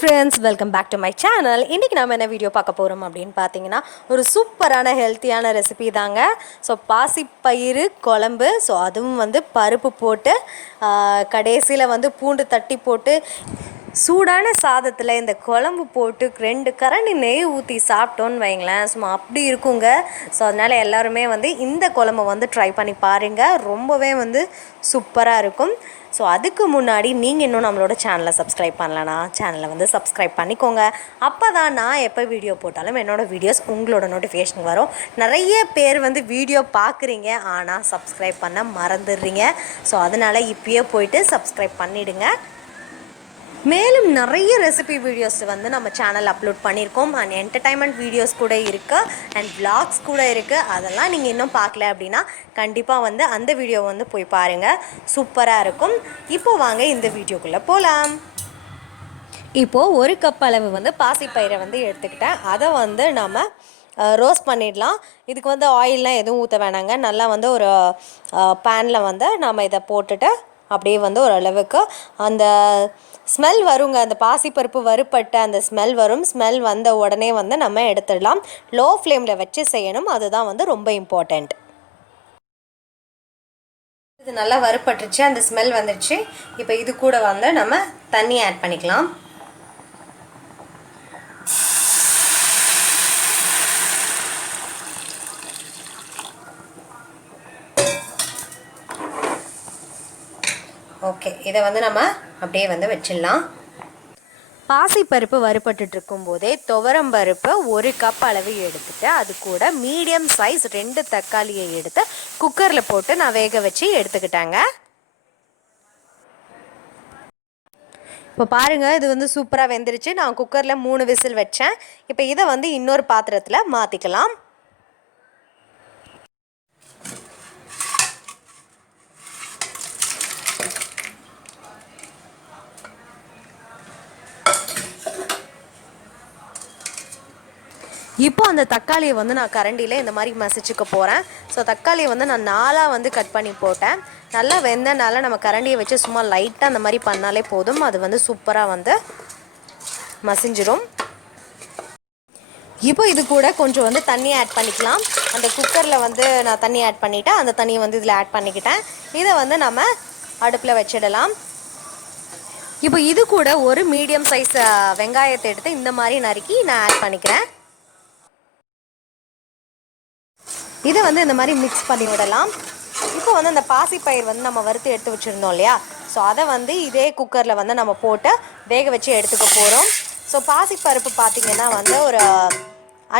friends, welcome back to my channel. இன்னைக்கு நாம என்ன வீடியோ பார்க்க போறோம் அப்படினு பாத்தீங்கன்னா ஒரு சூப்பரான ஹெல்த்தியான ரெசிபி தாங்க. சோ பாசிப்பயிறு குழம்பு. சோ அதுவும் வந்து பருப்பு போட்டு கடைசில வந்து பூண்டு தட்டி போட்டு சூடான சாதத்தில் இந்த குழம்பு போட்டு 2 கரண்டி நெய் ஊற்றி சாப்பிட்டோன்னு வைங்களேன், சும்மா அப்படி இருக்குங்க. ஸோ அதனால் எல்லாருமே வந்து இந்த குழம்பை வந்து ட்ரை பண்ணி பாருங்கள், ரொம்பவே வந்து சூப்பராக இருக்கும். ஸோ அதுக்கு முன்னாடி நீங்கள் இன்னும் நம்மளோட சேனலை சப்ஸ்கிரைப் பண்ணலன்னா சேனலை வந்து சப்ஸ்கிரைப் பண்ணிக்கோங்க. அப்போ தான் நான் எப்போ வீடியோ போட்டாலும் என்னோடய வீடியோஸ் உங்களோட நோட்டிஃபிகேஷன் வரும். நிறைய பேர் வந்து வீடியோ பார்க்குறீங்க ஆனால் சப்ஸ்கிரைப் பண்ண மறந்துடுறீங்க. ஸோ அதனால் இப்பயே போயிட்டு சப்ஸ்கிரைப் பண்ணிவிடுங்க. மேலும் நிறைய ரெசிபி வீடியோஸ் வந்து நம்ம சேனல் அப்லோட் பண்ணியிருக்கோம். அண்ட் என்டர்டைன்மெண்ட் வீடியோஸ் கூட இருக்குது, அண்ட் விளாக்ஸ் கூட இருக்குது. அதெல்லாம் நீங்கள் இன்னும் பார்க்கல அப்படின்னா கண்டிப்பாக வந்து அந்த வீடியோ வந்து போய் பாருங்கள், சூப்பராக இருக்கும். இப்போது வாங்க இந்த வீடியோக்குள்ளே போகலாம். இப்போது 1 கப் அளவு வந்து பாசிப்பயிரை வந்து எடுத்துக்கிட்டேன். அதை வந்து நம்ம ரோஸ்ட் பண்ணிடலாம். இதுக்கு வந்து ஆயிலெலாம் எதுவும் ஊற்ற வேணாங்க. நல்லா வந்து ஒரு பேனில் வந்து நம்ம இதை போட்டுட்டு அப்படியே வந்து ஓரளவுக்கு அந்த ஸ்மெல் வருங்க, அந்த பாசிப்பருப்பு வறுப்பட்ட அந்த ஸ்மெல் வரும். ஸ்மெல் வந்த உடனே வந்து நம்ம எடுத்துடலாம். லோ ஃப்ளேமில் வச்சு செய்யணும், அதுதான் வந்து ரொம்ப இம்பார்ட்டண்ட். இது நல்லா வறுப்பட்டுருச்சு, அந்த ஸ்மெல் வந்துடுச்சு. இப்போ இது கூட வந்து நம்ம தண்ணி ஆட் பண்ணிக்கலாம். ஓகே, இதை வந்து நம்ம அப்படியே வந்து வச்சிடலாம். பாசிப்பருப்பு வறுப்பட்டு இருக்கும்போதே துவரம்பருப்பு 1 கப் அளவு எடுத்துட்டு அது கூட மீடியம் சைஸ் 2 தக்காளியை எடுத்து குக்கரில் போட்டு நான் வேக வச்சு எடுத்துக்கிட்டாங்க. இப்போ பாருங்கள், இது வந்து சூப்பராக வெந்துருச்சு. நான் குக்கரில் 3 விசில் வச்சேன். இப்போ இதை வந்து இன்னொரு பாத்திரத்தில் மாற்றிக்கலாம். இப்போ அந்த தக்காளியை வந்து நான் கரண்டியில் இந்த மாதிரி மசிச்சுக்க போகிறேன். ஸோ தக்காளியை வந்து நான் 4ஆக வந்து கட் பண்ணி போட்டேன். நல்லா வெந்தனால நம்ம கரண்டியை வச்சு சும்மா லைட்டாக அந்த மாதிரி பண்ணாலே போதும், அது வந்து சூப்பராக வந்து மசிஞ்சிடும். இப்போ இது கூட கொஞ்சம் வந்து தண்ணி ஆட் பண்ணிக்கலாம். அந்த குக்கரில் வந்து நான் தண்ணி ஆட் பண்ணிவிட்டேன், அந்த தண்ணியை வந்து இதில் ஆட் பண்ணிக்கிட்டேன். இதை வந்து நம்ம அடுப்பில் வச்சிடலாம். இப்போ இது கூட ஒரு மீடியம் சைஸ் வெங்காயத்தை எடுத்து இந்த மாதிரி நறுக்கி நான் ஆட் பண்ணிக்கிறேன். இதை வந்து இந்த மாதிரி மிக்ஸ் பண்ணி விடலாம். இப்போ வந்து அந்த பாசிப்பயிர் வந்து நம்ம வறுத்து எடுத்து வச்சுருந்தோம் இல்லையா, ஸோ அதை வந்து இதே குக்கரில் வந்து நம்ம போட்டு வேக வச்சு எடுத்துக்க போகிறோம். ஸோ பாசிப்பருப்பு பார்த்திங்கன்னா வந்து ஒரு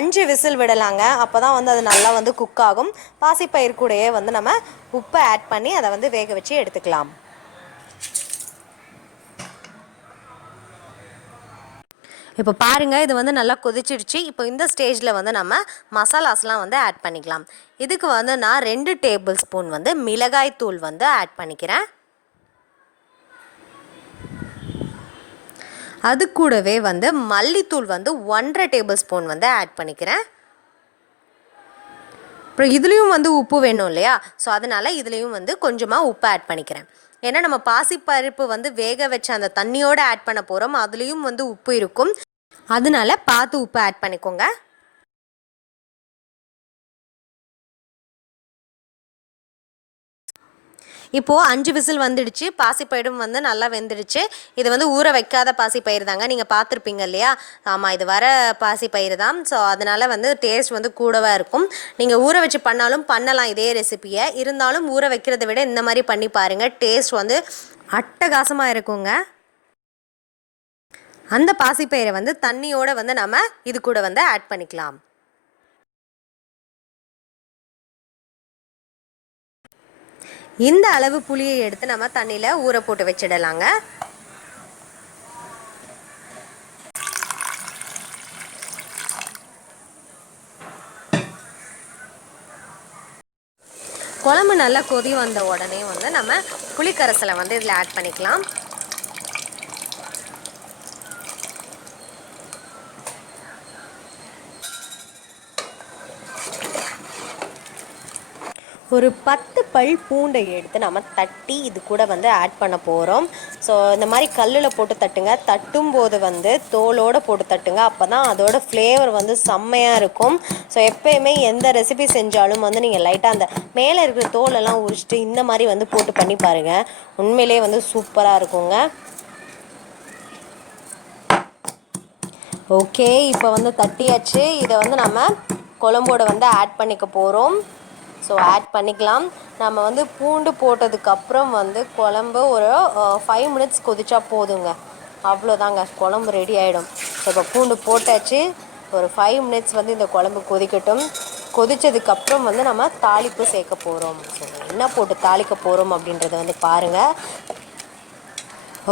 5 விசில் விடலாங்க, அப்போ தான் வந்து அது நல்லா வந்து குக் ஆகும். பாசிப்பயிர் கூடயே வந்து நம்ம உப்பை ஆட் பண்ணி அதை வந்து வேக வச்சு எடுத்துக்கலாம். இப்போ பாருங்கள், இது வந்து நல்லா கொதிச்சிடுச்சு. இப்போ இந்த ஸ்டேஜில் வந்து நம்ம மசாலாஸ்லாம் வந்து ஆட் பண்ணிக்கலாம். இதுக்கு வந்து நான் 2 டேபிள் ஸ்பூன் வந்து மிளகாய் தூள் வந்து ஆட் பண்ணிக்கிறேன். அது கூடவே வந்து மல்லித்தூள் வந்து 1.5 டேபிள் ஸ்பூன் வந்து ஆட் பண்ணிக்கிறேன். அப்புறம் இதுலேயும் வந்து உப்பு வேணும் இல்லையா, ஸோ அதனால் இதுலேயும் வந்து கொஞ்சமாக உப்பு ஆட் பண்ணிக்கிறேன். ஏன்னா நம்ம பாசிப்பருப்பு வந்து வேக வச்ச அந்த தண்ணியோடு ஆட் பண்ண போகிறோம், அதுலேயும் வந்து உப்பு இருக்கும், அதனால பார்த்து உப்பு ஆட் பண்ணிக்கோங்க. இப்போது 5 விசில் வந்துடுச்சு. பாசிப்பயிரும் வந்து நல்லா வெந்துடுச்சு. இது வந்து ஊற வைக்காத பாசிப்பயிறு தாங்க, நீங்கள் பார்த்துருப்பீங்க இல்லையா. ஆமாம், இது வர பாசிப்பயிறு தான். ஸோ அதனால் வந்து டேஸ்ட் வந்து கூடவாக இருக்கும். நீங்கள் ஊற வச்சு பண்ணாலும் பண்ணலாம் இதே ரெசிப்பியை, இருந்தாலும் ஊற வைக்கிறத விட இந்த மாதிரி பண்ணி பாருங்கள், டேஸ்ட் வந்து அட்டகாசமாக இருக்குங்க. அந்த பாசிப்பயிரை வந்து தண்ணியோடு வந்து நம்ம இது கூட வந்து ஆட் பண்ணிக்கலாம். இந்த அளவு புளியை எடுத்து நம்ம தண்ணியில் ஊற போட்டு வச்சிடலாங்க. குழம்பு நல்லா கொதி வந்த உடனே வந்து நம்ம புளிக்கரைசலை வந்து இதில் ஆட் பண்ணிக்கலாம். ஒரு 10 பல் பூண்டை எடுத்து நம்ம தட்டி இது கூட வந்து ஆட் பண்ண போகிறோம். ஸோ இந்த மாதிரி கல்லில் போட்டு தட்டுங்க. தட்டும் போது வந்து தோலோடு போட்டு தட்டுங்க. அப்போ தான் அதோட ஃப்ளேவர் வந்து செம்மையாக இருக்கும். ஸோ எப்போயுமே எந்த ரெசிபி செஞ்சாலும் வந்து நீங்கள் லைட்டாக அந்த மேலே இருக்கிற தோலெல்லாம் உரிச்சிட்டு இந்த மாதிரி வந்து போட்டு பண்ணி பாருங்கள். உண்மையிலே வந்து சூப்பராக இருக்குங்க. ஓகே, இப்போ வந்து தட்டியாச்சு. இதை வந்து நம்ம குழம்போட வந்து ஆட் பண்ணிக்க போகிறோம். ஸோ ஆட் பண்ணிக்கலாம். நம்ம வந்து பூண்டு போட்டதுக்கப்புறம் வந்து குழம்பு ஒரு 5 மினிட்ஸ் கொதிச்சா போதுங்க. அவ்வளோதாங்க, குழம்பு ரெடி ஆகிடும். ஸோ இப்போ பூண்டு போட்டாச்சு. ஒரு 5 மினிட்ஸ் வந்து இந்த குழம்பு கொதிக்கட்டும். கொதித்ததுக்கப்புறம் வந்து நம்ம தாளிப்பு சேர்க்க போகிறோம். ஸோ என்ன போட்டு தாளிக்க போகிறோம் அப்படின்றத வந்து பாருங்கள்.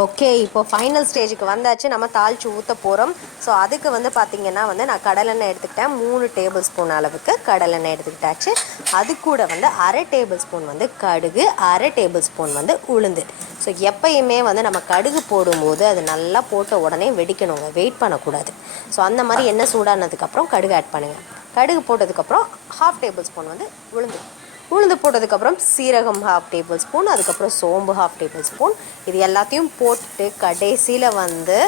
ஓகே, இப்போ ஃபைனல் ஸ்டேஜுக்கு வந்தாச்சு. நம்ம தாளித்து ஊற்ற போகிறோம். ஸோ அதுக்கு வந்து பார்த்திங்கன்னா வந்து நான் கடலெண்ணெய் எடுத்துக்கிட்டேன். 3 டேபிள் ஸ்பூன் அளவுக்கு கடலெண்ணெய் எடுத்துக்கிட்டாச்சு. அது கூட வந்து 1/2 டேபிள் ஸ்பூன் வந்து கடுகு, 1/2 டேபிள் ஸ்பூன் வந்து உளுந்து. ஸோ எப்பயுமே வந்து நம்ம கடுகு போடும்போது அது நல்லா போட்ட உடனே வெடிக்கணுங்க, வெயிட் பண்ணக்கூடாது. ஸோ அந்த மாதிரி எண்ணெய் சூடானதுக்கப்புறம் கடுகு ஆட் பண்ணுங்கள். கடுகு போட்டதுக்கப்புறம் 1/2 டேபிள் ஸ்பூன் வந்து உளுந்து போட்டதுக்கப்புறம் சீரகம் 1/2 டேபிள் ஸ்பூன், அதுக்கப்புறம் சோம்பு 1/2 டேபிள் ஸ்பூன். இது எல்லாத்தையும் போட்டுட்டு கடைசியில் வந்து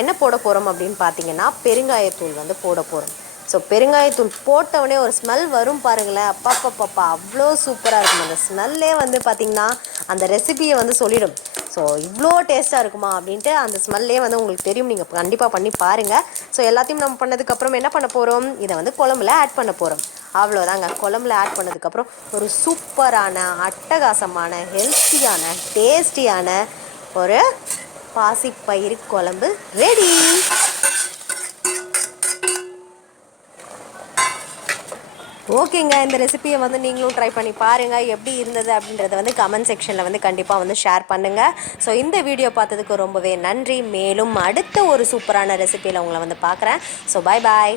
என்ன போட போகிறோம் அப்படின்னு பார்த்தீங்கன்னா பெருங்காயத்தூள் வந்து போட போகிறோம். ஸோ பெருங்காயத்தூள் போட்டவுடனே ஒரு ஸ்மெல் வரும் பாருங்களேன். அப்பா அவ்வளோ சூப்பராக இருக்கும். அந்த ஸ்மெல்லே வந்து பார்த்திங்கன்னா அந்த ரெசிபியை வந்து சொல்லிடும். ஸோ இவ்வளோ டேஸ்ட்டாக இருக்குமா அப்படின்ட்டு அந்த ஸ்மெல்லே வந்து உங்களுக்கு தெரியும். நீங்கள் கண்டிப்பாக பண்ணி பாருங்கள். ஸோ எல்லாத்தையும் நம்ம பண்ணதுக்கப்புறம் என்ன பண்ண போகிறோம், இதை வந்து குழம்புல ஆட் பண்ண போகிறோம். அவ்வளோதாங்க. குழம்புல ஆட் பண்ணதுக்கப்புறம் ஒரு சூப்பரான, அட்டகாசமான, ஹெல்த்தியான, டேஸ்டியான ஒரு பாசிப்பயிறு குழம்பு ரெடி. ஓகேங்க, இந்த ரெசிபியை வந்து நீங்களும் ட்ரை பண்ணி பாருங்கள். எப்படி இருந்தது அப்படின்றத வந்து கமெண்ட் செக்ஷனில் வந்து கண்டிப்பாக வந்து ஷேர் பண்ணுங்கள். ஸோ இந்த வீடியோ பார்த்ததுக்கு ரொம்பவே நன்றி. மேலும் அடுத்த ஒரு சூப்பரான ரெசிபியில் உங்களை வந்து பார்க்குறேன். So bye.